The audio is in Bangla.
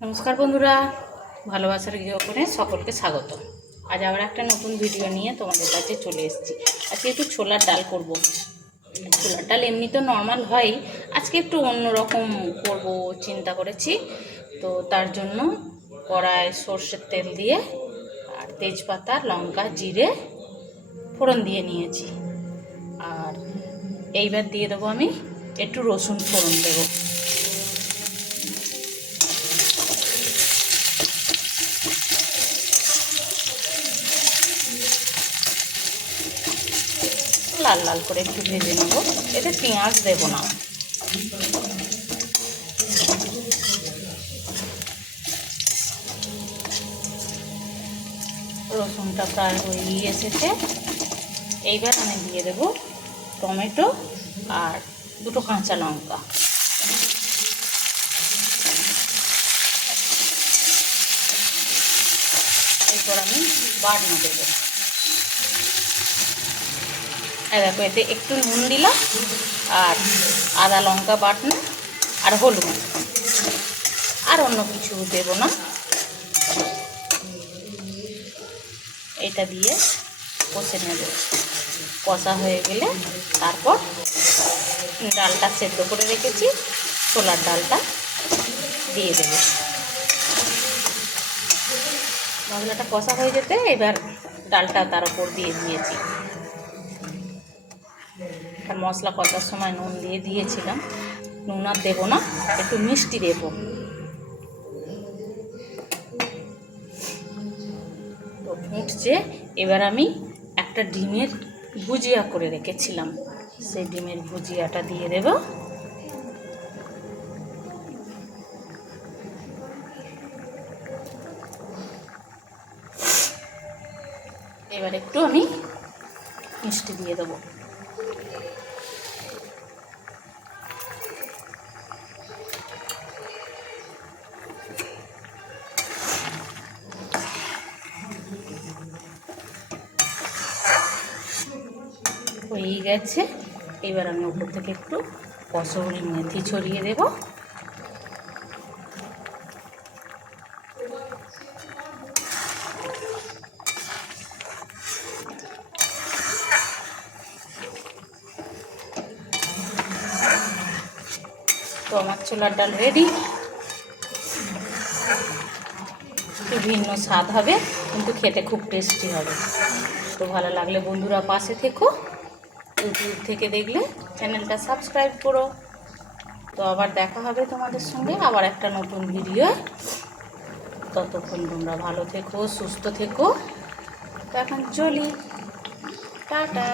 নমস্কার বন্ধুরা, ভালোবাসার গৃহকোণে সকলকে স্বাগত। আজ আবার একটা নতুন ভিডিও নিয়ে তোমাদের কাছে চলে এসেছি। আজকে একটু ছোলার ডাল করব। ছোলার ডাল এমনি তো নর্মাল হয়, আজকে একটু অন্যরকম করব চিন্তা করেছি। তো তার জন্য কড়ায় সর্ষের তেল দিয়ে আর তেজপাতা, লঙ্কা, জিরে ফোড়ন দিয়ে নিয়েছি। আর এইবার দিয়ে দেবো আমি একটু রসুন ফোড়ন দেবো। লাল লাল করে একটু ভেজে নেব। এতে পেঁয়াজ দেবো না। রসুনটা প্রায় হয়ে এসেছে। এইবার আমি দিয়ে দেব টমেটো আর দুটো কাঁচা লঙ্কা। এরপর আমি বাটনা দেবো। দেখো, এতে একটু নুন দিলাম আর আদা লঙ্কা বাটনা আর হলুদ। আর অন্য কিছু দেব না। এটা দিয়ে কষে নেব। কষা হয়ে গেলে তারপর ডালটা সেদ্ধ করে রেখেছি, ছোলার ডালটা দিয়ে দেবো। মশলাটা কষা হয়ে যেতে এবার ডালটা তার উপর দিয়ে দিয়েছি। আর মশলা কষার সময় নুন দিয়ে দিয়েছিলাম। নুন আর দেবো না, একটু মিষ্টি দেবো। তো ফুটছে, এবার আমি একটা ডিমের ভুজিয়া করে রেখেছিলাম। সেই ডিমের ভুজিয়াটা দিয়ে দেব। এবার একটু আমি মিষ্টি দিয়ে দেবো। হয়েই গেছে। এবার আমি উপর থেকে একটু কসৌরি মেথি ছড়িয়ে দেব। তো আমার ছোলার ডাল রেডি একটু ভিন্ন স্বাদ হবে, কিন্তু খেতে খুব টেস্টি হবে। তো ভালো লাগলে বন্ধুরা পাশে থেকো। ইউটিউব থেকে দেখলে চ্যানেলটা সাবস্ক্রাইব করো। তো আবার দেখা হবে তোমাদের সঙ্গে আবার একটা নতুন ভিডিও। ততক্ষণ তোমরা ভালো থেকো, সুস্থ থেকো। তো এখন চলি। টাটা।